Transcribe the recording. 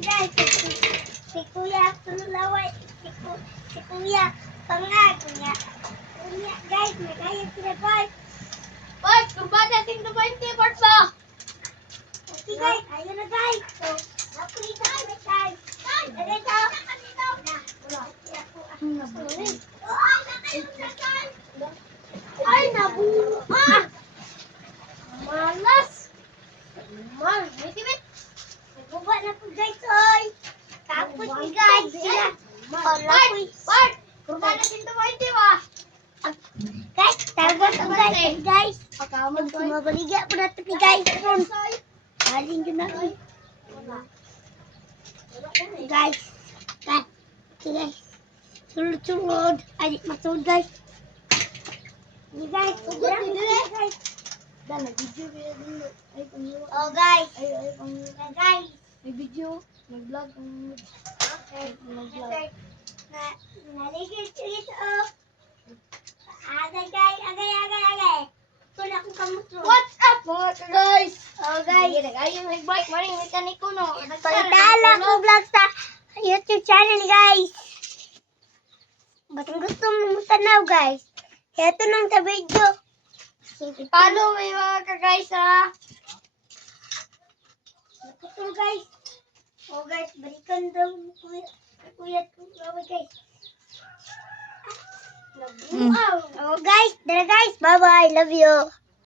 guys, si Kuya Tulaway, si Kuya Pangag, Kuya guys, nagayag sila guys. Bart, kurbada ting 20, Bart ba? Okay guys, ayun na guys. So, nakulit na guys. Guys, ay, nabuha! Malas. Mal, may tibit. Naguba na po guys, oy! Tapos ni guys, sila. Bart, kurbada ting 20 ba? Guys, tapos po guys. Pagkaman ko. Mabaligya po natin ni guys. Galing yun na. Guys, okay guys. Sulod-sulod. Ay, masulod guys. Ni guys, sobrang guys. Dan, nag-video kaya din. Ay, pangyo. Oh guys. Ay, pangyo. Guys. May video. Nag-vlog. Okay. Nag-vlog. Naligid ito. Agay. Kung ako kamutro. What's up mga guys? Oh guys. Nag-ayong may bike. Maring mekaniko no. Pagdala ko vlog sa YouTube channel guys. Basta gusto mo tanaw guys. Ito nang sa video. Paano may mga guys ha? Ito guys. Oh guys, balikan daw kuya guys. Wow. Oh guys, tara guys. Bye bye. Love you.